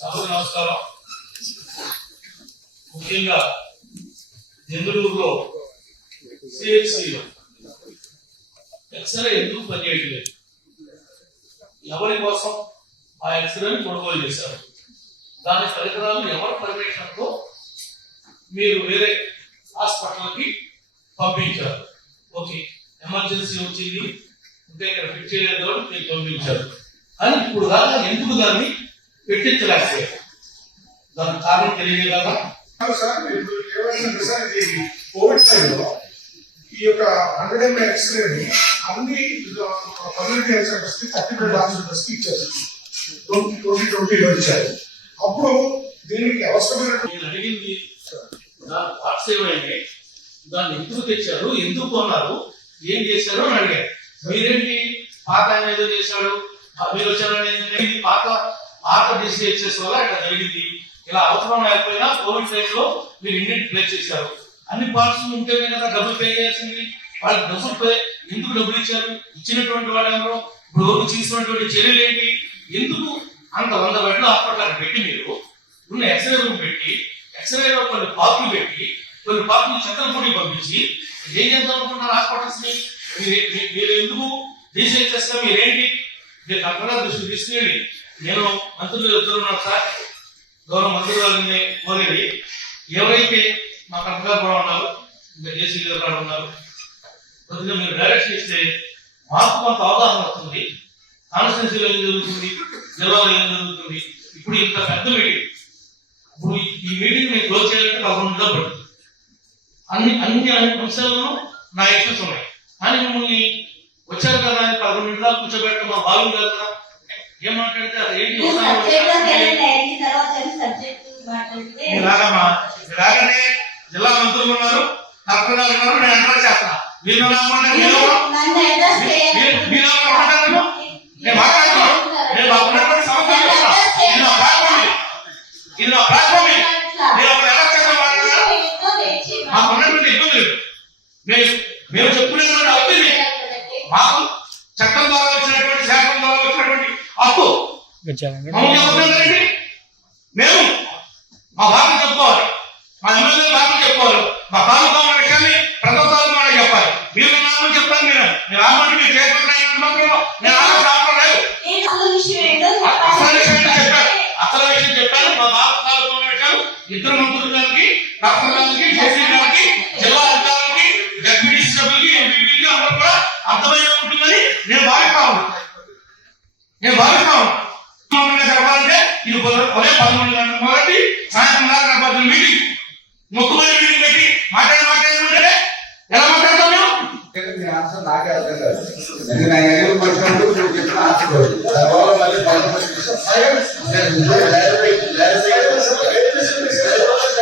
సభకు నమస్కారం. ముఖ్యంగా నెల్లూరులో సిహెచ్సిలో ఎక్స్రే ఎందుకు పనిచేయట్లేదు? ఎవరి కోసం ఆ ఎక్స్రేని కొనుగోలు చేశారు? దాని పరికరాలు ఎవరి పర్యవేక్షణతో మీరు వేరే హాస్పిటల్కి పంపించారు. ఓకే ఎమర్జెన్సీ వచ్చింది ఇంకా ఇక్కడ ఫిట్ చేయలేదు కాబట్టి మీరు పంపించారు. కానీ ఇప్పుడు దాకా ఎందుకు దాన్ని పెట్టించలేకపోయారు. దానికి కారణం తెలియజేయగలరా కాదు. సార్ ఇప్పుడు ఏమైందంటే సార్ ఇది కోవిడ్ టైంలో ఈ యొక్క హండ్రెడ్ ఎక్స్రేని అన్ని కమ్యూనిటీ హెల్త్ సెంటర్స్కి థర్టీ ఫైవ్ హాస్పిటల్స్కి ఇచ్చారు. ట్వంటీ ట్వంటీ ట్వంటీలో ఇచ్చారు. అప్పుడు దీనికి అవసరమైన నేను అడిగింది దాని పార్ట్స్ దాన్ని ఎందుకు తెచ్చారు? ఎందుకు కొన్నారు? ఏం చేశారు అని అడిగారు. మీరేంటి పాత ఏదో చేశాడు మీరు వచ్చారని ఇది పాత ఆర్డర్ డిసిహెచ్ఎస్ వల్ల ఇక్కడ జరిగింది. ఇలా అవసరం లేకపోయినా కోవిడ్ టైంలో మీరు ఇండియన్ ప్లే చేశారు. అన్ని పార్ట్స్ ఉంటేనే కదా డబ్బులు పే చేయాల్సింది. వాళ్ళకి డబ్బులు పే ఎందుకు డబ్బులు ఇచ్చారు? ఇచ్చినటువంటి వాళ్ళు ఎవరు? ఇప్పుడు వరకు చేసినటువంటి చర్యలు ఏంటి? ఎందుకు అంత వంద బెడ్లు హాస్పిటల్ పెట్టి మీరు? ఉన్న ఎక్స్రే రూమ్ పెట్టి ఎక్స్రేలో కొన్ని పార్కులు పెట్టి కొన్ని పార్కులు చక్రపూడి పంపించి ఏం చేద్దాం అనుకుంటున్నారు హాస్పిటల్స్ని మీరు ఎందుకు డిసైడ్ చేస్తా మీరేంటి? మీరు తప్పగా దృష్టి తీసుకెళ్ళి నేను మంత్రులు చెప్తున్నాను సార్ గౌరవ మంత్రులు గారిని కోరేది ఎవరైతే మా కర్తగా కూడా ఉన్నారు ఇంకా జేసీ గారు కూడా ఉన్నారు కొద్దిగా మీరు డైరెక్ట్ చేస్తే మాకు కొంత అవగాహన వస్తుంది. కాన్స్టిట్యూన్సీలో ఏం జరుగుతుంది? జిల్లాలో ఏం జరుగుతుంది? ఇప్పుడు ఇంత పెద్ద మీటింగ్. ఇప్పుడు ఈ- మీటింగ్ నేను క్లోజ్ చేయాలంటే పదకొండు రెండు పడుతుంది. అన్ని అన్ని అన్ని అంశాలను నా ఇష్యూస్ ఉన్నాయి. కానీ మిమ్మల్ని వచ్చారు కదా పదకొండు గంటల కూర్చోబెట్టడం మా భావం కాదు. ఏం మాట్లాడితే అది ఏంటి? జిల్లా మంత్రులు ఉన్నారు కలెక్టర్ గారు ఉన్నారు నేను అడ్రస్ చేస్తా. మీరు నేను మీరు- మీరు ఎవరు మాట్లాడతారు? నేను మాట్లాడుతున్నాను నేను మాకు ఉన్నటువంటి సమస్యలు చెప్తున్నా. ఇది నా ప్లాట్ఫామ్ ఇది. ఇది నా ప్లాట్ఫామ్ ఇది. నేను ఒక ఎలా చేద్దాం మాట్లాడాలా? మాకు ఉన్నటువంటి ఇబ్బందులు. మేము చెప్తున్నారండి మేము. మా బాధ చెప్పుకోవాలి. మా ఎమ్మెల్యే బాధ చెప్పుకోవాలి. మా తాలూకా ఉన్న విషయాన్ని ప్రజల తాలూకా చెప్పాలి. మీరు నామని చెప్తాను మీరు మీరు ఆమంటే మీరు చేయకుండా నేను ఆలోచన అవసరం లేదు. అసలు విషయం చెప్పాను అసలు విషయం చెప్పాను మా బాధ తాలూకా ఉన్న విషయాలు ఇద్దరు మంత్రులు గారికి డాక్టర్ గారికి జేసీ గారికి జిల్లా అధికారులకి డెప్యూటీ సభ్యులకి ఎంపీపీకి అందరూ కూడా అర్థమయ్యే ఉదయం ఉదయం పదకొండు గంటల మొదటి సాయంత్రం దాకా పది మీటింగ్. మొక్కుబడి మీటింగ్ పెట్టి మాట్లాడి మాట్లాడి ఎలా మాట్లాడతాం మేము? చెప్పిన